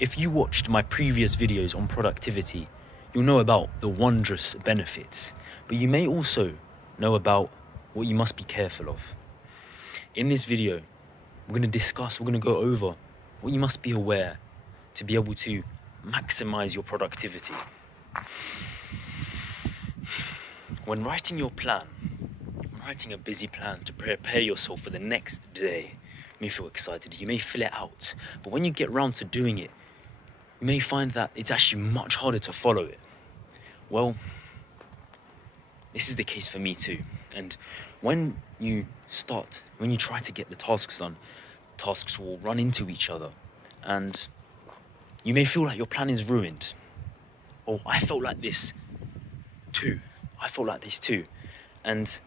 If you watched my previous videos on productivity, you'll know about the wondrous benefits, but you may also know about what you must be careful of. In this video, we're going to go over what you must be aware to be able to maximize your productivity. When writing your plan, when writing a busy plan to prepare yourself for the next day, you may feel excited, you may fill it out, but when you get round to doing it, you may find that it's actually much harder to follow it. Well, this is the case for me too. And when you try to get the tasks done, tasks will run into each other. And you may feel like your plan is ruined. Oh, I felt like this too. And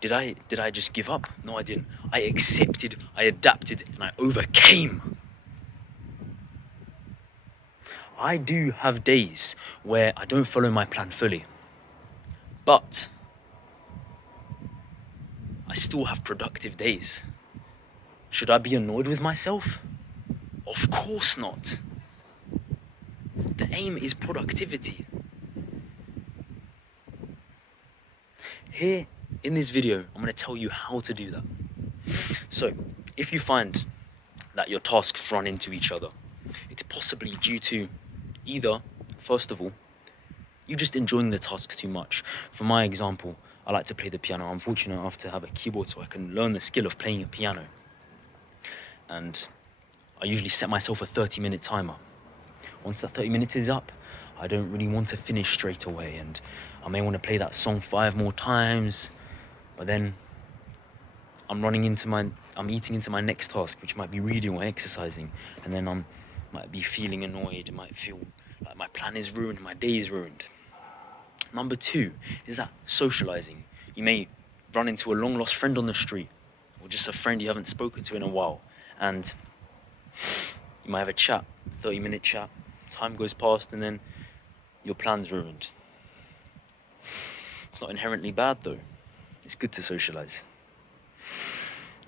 did I just give up? No, I didn't. I accepted, I adapted, and I overcame. I do have days where I don't follow my plan fully, but I still have productive days. Should I be annoyed with myself? Of course not. The aim is productivity. Here in this video, I'm going to tell you how to do that. So, if you find that your tasks run into each other, it's possibly due to either, first of all, you just enjoying the tasks too much. For my example, I like to play the piano. I'm fortunate enough to have a keyboard so I can learn the skill of playing a piano. And I usually set myself a 30-minute timer. Once that 30 minutes is up, I don't really want to finish straight away, and I may want to play that song 5 more times, but then I'm eating into my next task, which might be reading or exercising, and then I might be feeling annoyed. It might feel like my plan is ruined, my day is ruined. Number 2 is that socializing. You may run into a long-lost friend on the street, or just a friend you haven't spoken to in a while, and you might have a chat, 30-minute chat, time goes past, and then your plan's ruined. It's not inherently bad though. It's good to socialize.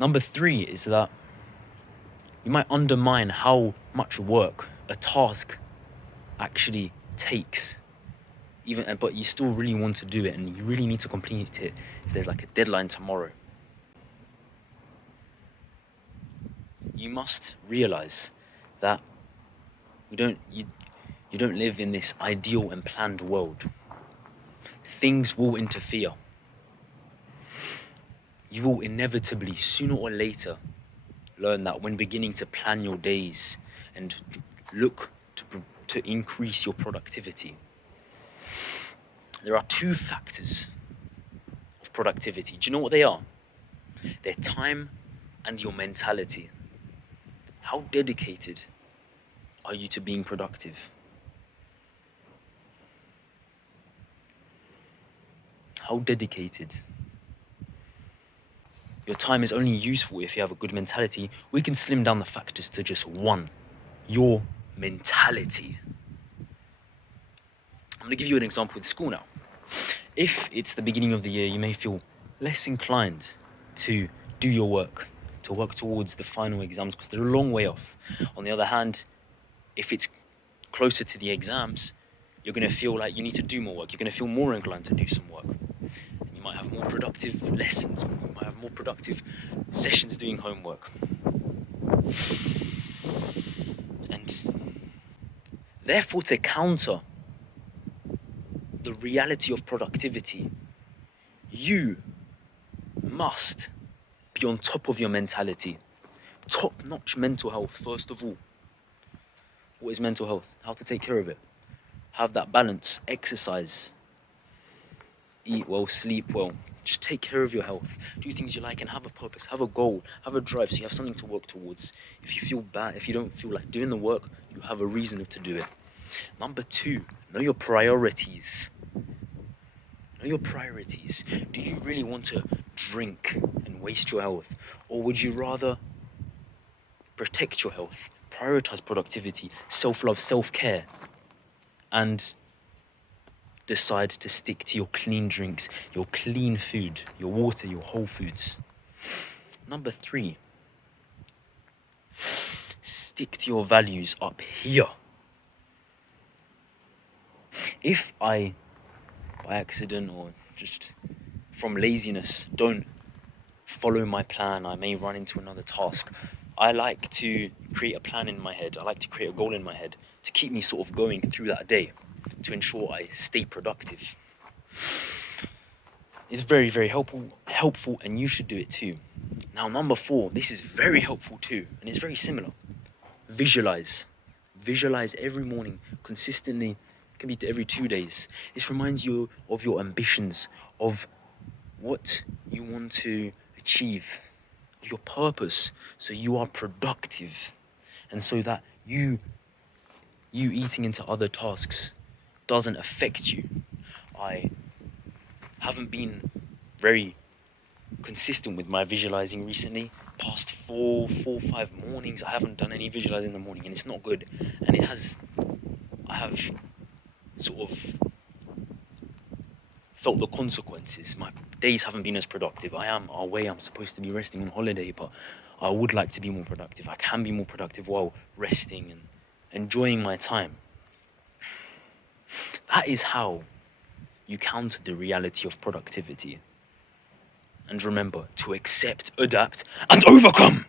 Number 3 is that you might undermine how much work a task actually takes, but you still really want to do it, and you really need to complete it if there's like a deadline tomorrow. You must realize that you don't live in this ideal and planned world. Things will interfere. You will inevitably, sooner or later, learn that when beginning to plan your days and look to increase your productivity, there are 2 factors of productivity. Do you know what they are? They're time and your mentality. How dedicated are you to being productive? How dedicated? Your time is only useful if you have a good mentality. We can slim down the factors to just 1, your mentality. I'm going to give you an example with school now. If it's the beginning of the year, you may feel less inclined to do your work, to work towards the final exams, because they're a long way off. On the other hand, if it's closer to the exams, you're going to feel like you need to do more work. You're going to feel more inclined to do some work. And you might have more productive lessons. You might have more productive sessions doing homework. And therefore, to counter the reality of productivity, you must be on top of your mentality. Top-notch mental health, first of all. What is mental health? How to take care of it. Have that balance, exercise, eat well, sleep well. Just take care of your health. Do things you like and have a purpose, have a goal, have a drive, so you have something to work towards. If you feel bad, if you don't feel like doing the work, you have a reason to do it. Number 2, know your priorities. Know your priorities. Do you really want to drink and waste your health? Or would you rather protect your health, prioritize productivity, self-love, self-care, and decide to stick to your clean drinks, your clean food, your water, your whole foods? Number 3, stick to your values up here. If I, by accident or just from laziness, don't follow my plan, I may run into another task. I like to create a plan in my head. I like to create a goal in my head to keep me sort of going through that day, to ensure I stay productive. It's very, very helpful, and you should do it too. Now, number 4, this is very helpful too, and it's very similar. Visualize. Visualize every morning, consistently. It can be every 2 days. This reminds you of your ambitions, of what you want to achieve, of your purpose, so you are productive, and so that you eating into other tasks doesn't affect you. I haven't been very consistent with my visualizing recently. Past 5 mornings, I haven't done any visualizing in the morning, and it's not good. And I have sort of felt the consequences. My days haven't been as productive. I am away. I'm supposed to be resting on holiday, but I would like to be more productive. I can be more productive while resting and enjoying my time. That is how you counter the reality of productivity. And remember to accept, adapt, and overcome.